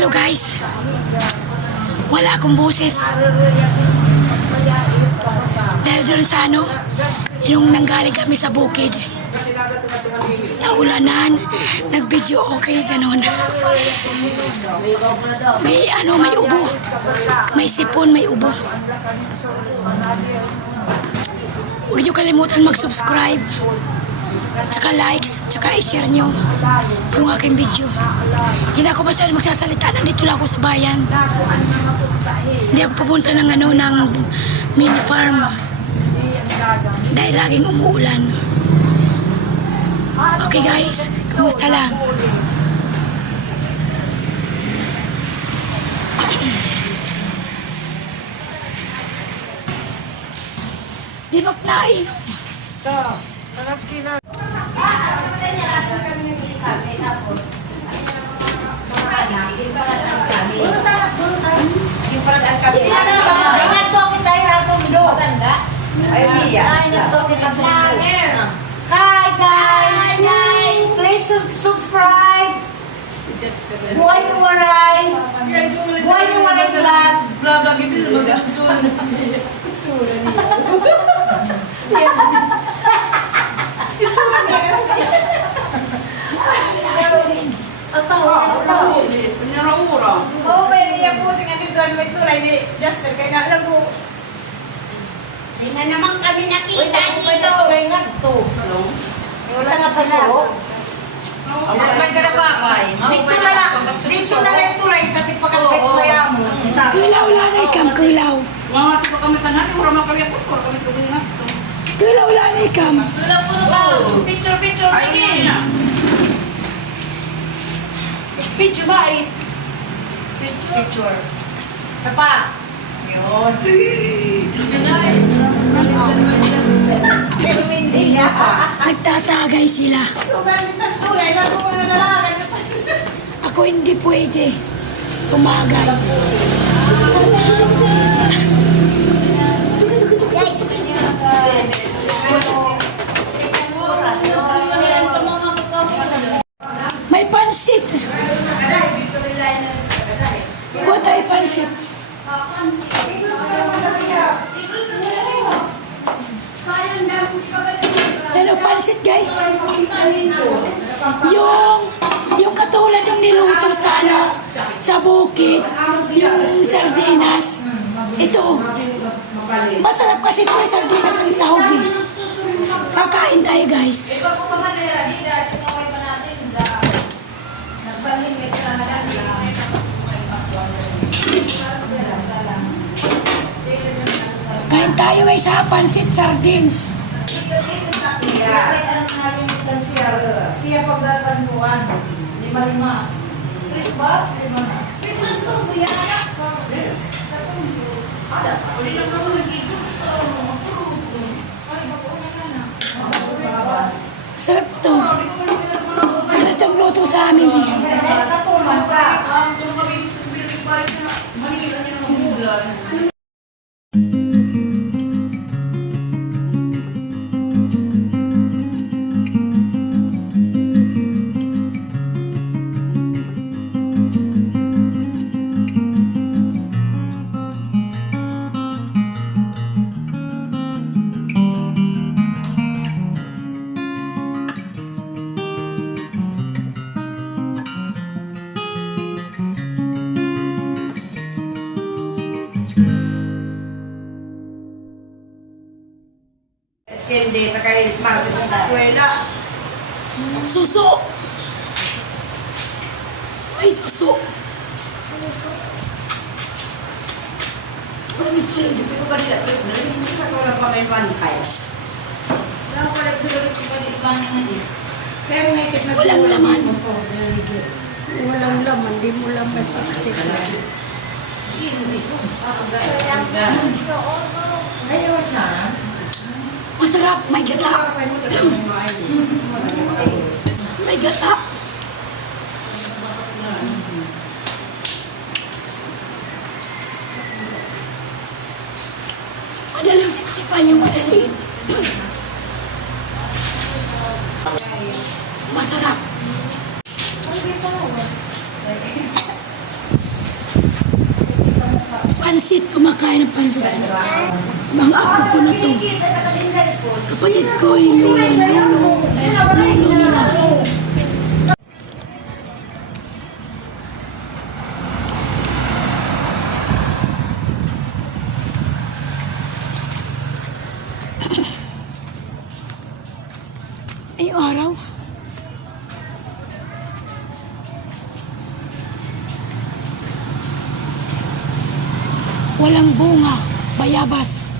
Hello guys. Wala akong boses. Dahil doon sa yung nanggaling kami sa bukid. Naulanan, nag-video okay, ganun. May ubo. May sipon, may ubo. Huwag niyo kalimutan mag-subscribe. Tsaka likes, tsaka i-share nyo yung aking video. Hindi na ako masyadong magsasalita. Nandito lang ako sa bayan. Hindi ako pupunta ng ng mini farm. Dahil laging umuulan. Okay guys, kumusta lang? Di magnain. Hi guys! Please subscribe! Buhay ni Waray! Buhay ni Waray vlog! Oh, pwede niya po sing ano doon may tulay ni Jasper kaya nga alam mo. Hindi na naman kami nakita dito. Wala nga pa suro. Dito na lang tulay. Kasi pagkakit ko kaya mo. Kilaw lang na ikam, kilaw. Mga tiba kami tanan, wala mga kagyapot, wala kami tubig nga. Kilaw lang na ikam. Picture. Ay, na. Picture ba eh? Picture. Isa pa. Yun. Pero hindi niya. Nagtatagay sila. Kung galing ng tulay, lang ko na nalagan. Ako hindi pwede. Tumagay. May pansit. Kuha tayo pansit. Ano pansit guys? Yung katulad ng niluto sa sa bukid, yung sardinas. Ito. Masarap kasi ito yung sardinas ang sahog eh. Kakain tayo guys. Iba ko pa man nila, di dahil sinaway pa natin. Nagbalhin may karanagan. Kain tayo guys ha, pansit sardines. Kaya pagdatanduan, 5. Chris ba? 5 na. Chris, ang sorbuya na. Hindi na kasi nag-igos to. Sarap to. Sarap itong luto sa amin eh. Katulong ka. Tulong kami sa bilik pa rin na Manila niya ng ulan. Hindi, takay martes sa eskwela. Suso. Ay, suso. Ano may sulod? Ito ba nila? Tapos na, hindi sa katulad pa may pantay. Wala ko pala sulod ko ganit ba naman eh. Pero may kitna Walang laman. Walang laman, di mo lang masaksik na. Ngayon na. Masarap, may gata. May gata. Madaling siksipan yung madaliit. Masarap. pansit, kumakain ng pansit sila. Mga apo ko na to. Kapatid ko yung lolo nila. Ay, yung araw. Walang bunga, bayabas.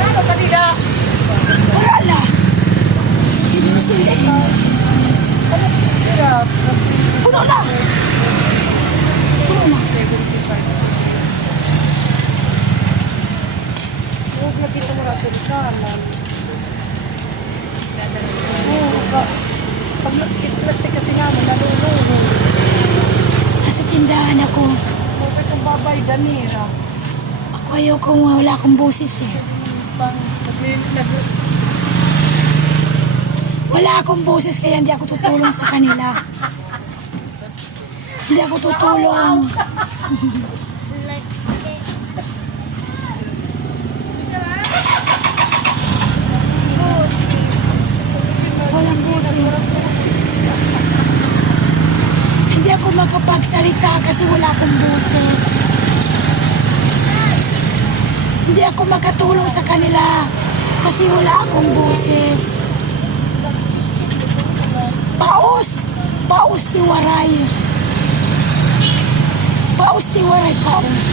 Ano kanila? Wala na. Sinusili. Puno na. Puno na. Huwag na dito mo nasa kanan. Pag plastic kasi nga, nalulunod. Nasa tindahan ako. Bakit ang babay, Danira? Ako ayoko nga, wala akong boses eh. Wala akong boses kaya hindi ako tutulong sa kanila. Hindi ako tutulong. Walang boses. Hindi ako makapagsalita kasi wala akong boses. Hindi ako makatulong sa kanila kasi wala akong boses. Paus! Paus si Waray. Paus si Waray, paus.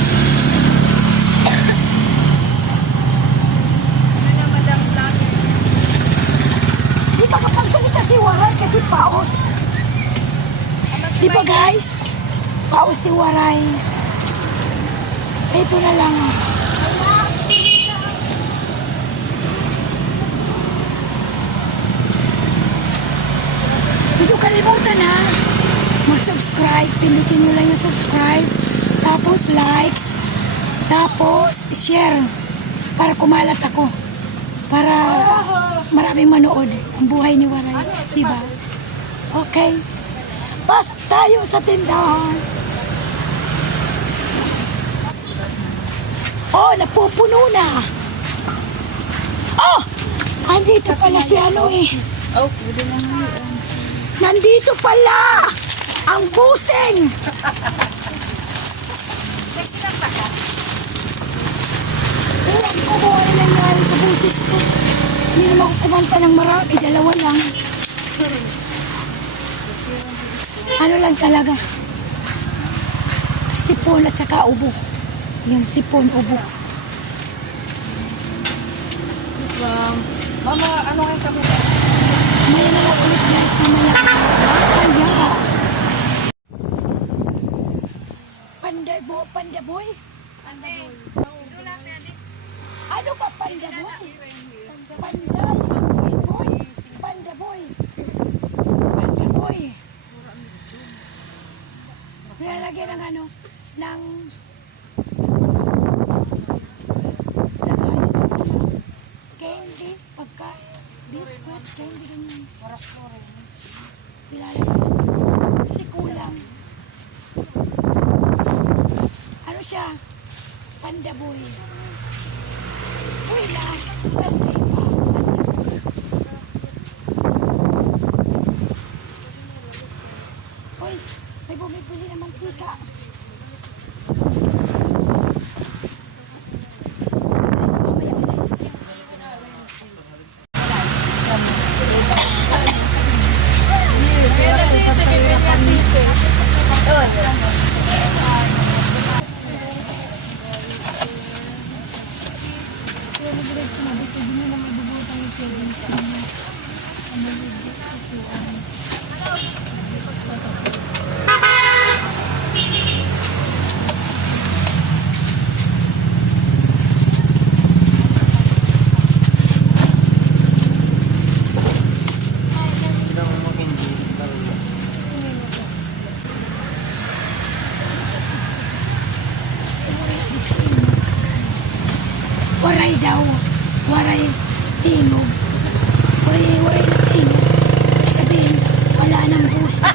Di ba kapagsalita si Waray kasi paus? Di ba guys? Paus si Waray. Ito na lang. Hindi ko kalimutan ha. Mag-subscribe. Pinutin nyo lang yung subscribe. Tapos likes. Tapos share. Para kumalat ako. Para maraming manood. Ang buhay ni Waray. Diba? Okay. Pasok tayo sa tindahan. Oh, napupuno na. Oh! Andito pala si ano eh. Oh, pwede na ngayon. Nandito pala ang busing. Ewan ko kung ano nangyari sa busis ko. Hindi naman ako kumanta ng marami, dalawa lang. Ano lang talaga? Sipon at saka ubo. Yung sipon, ubo. Mama, ano ang kami? Maya na lang ulit guys, mamaya. Kaya. Panda boy? Ano ka panda boy? Panday. Boy. Panda boy. Panda boy. Nilalagyan ng ano? Ng candy, pagkain, biscuit, candy, ganyan. Nilalagyan. Kasi kulang. Ano siya? Panda boy. Uy lang. Panday pa. Uy, may bumibili ng mantika. Guys, mamaya ka na. waray daw. Waray tingog. Waray na tingog. Ibig sabihin, wala nang boses.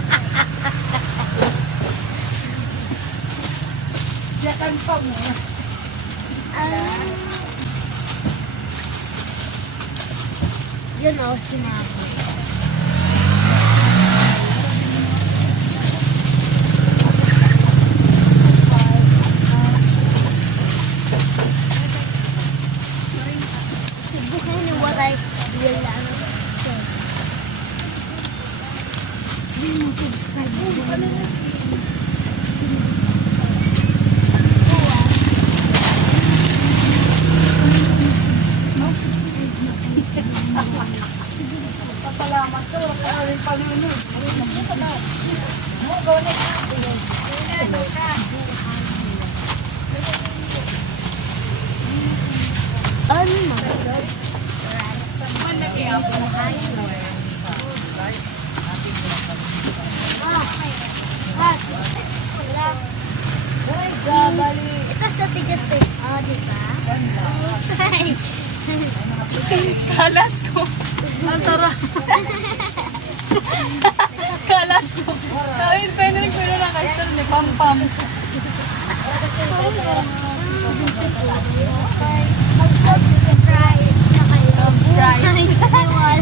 Yakan pa mo. Yun o, sinabi. Bukan ni waray wala na. Sabihin mo, subscribe. Papalamat ko. Karin pa rin yun. Go next. Ano mo? Ito sa tigas tayo. Oh, di ba? Kalas ko. Altara. Kalas ko. Kawin pa yun pero na kayo ni Pam Pam.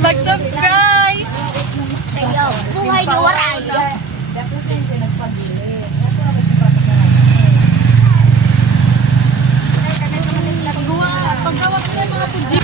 Mag-subscribe! Ayaw. Buhay na waray. Paggawa ko na yung mga pudji.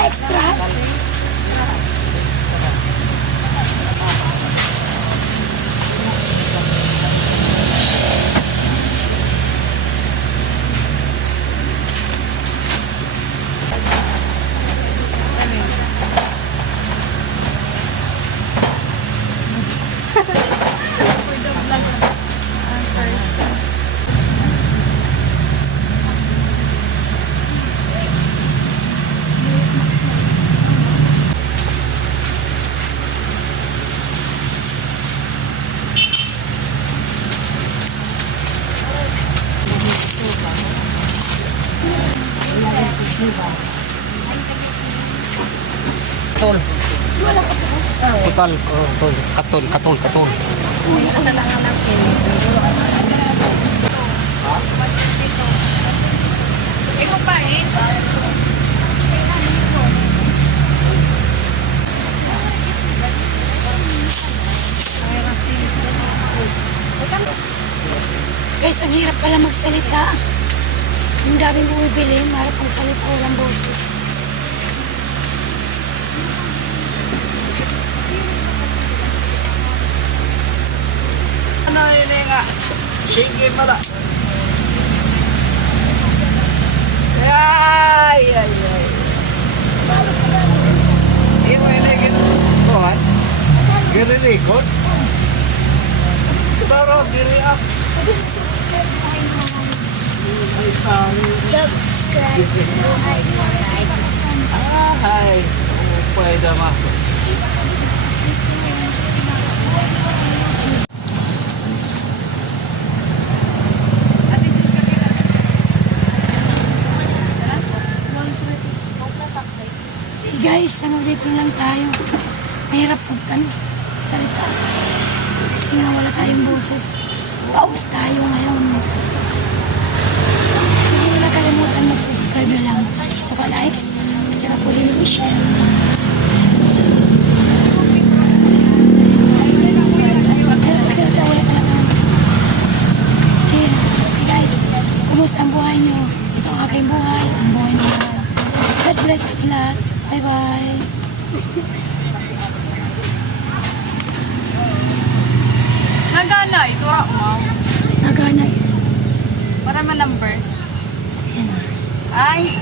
Extra. Katol. Total, katol. Ikaw pa eh. Guys, ang hirap pala magsalita. Ang daming bumibili, marap ang salita, walang boses. Ano yun nga? Sige mo na. Ay. Imo ini gitu. Tuhan. Gini record. Pero diri up. Subscribe. Buhay na waray. Ay. Pwede masuk. See guys, hanggang dito na lang tayo. Mahirap pag salita. Kasi nga wala tayong boses. Paus tayo ngayon. Hindi mo na kalimutan mag-subscribe na lang. Tsaka likes. Tsaka po din i-share. Pero pag salita wala talaga. Yeah. bless sa lahat. Bye-bye. Nagana, ito mo. Nagana. Para ma number. Ay.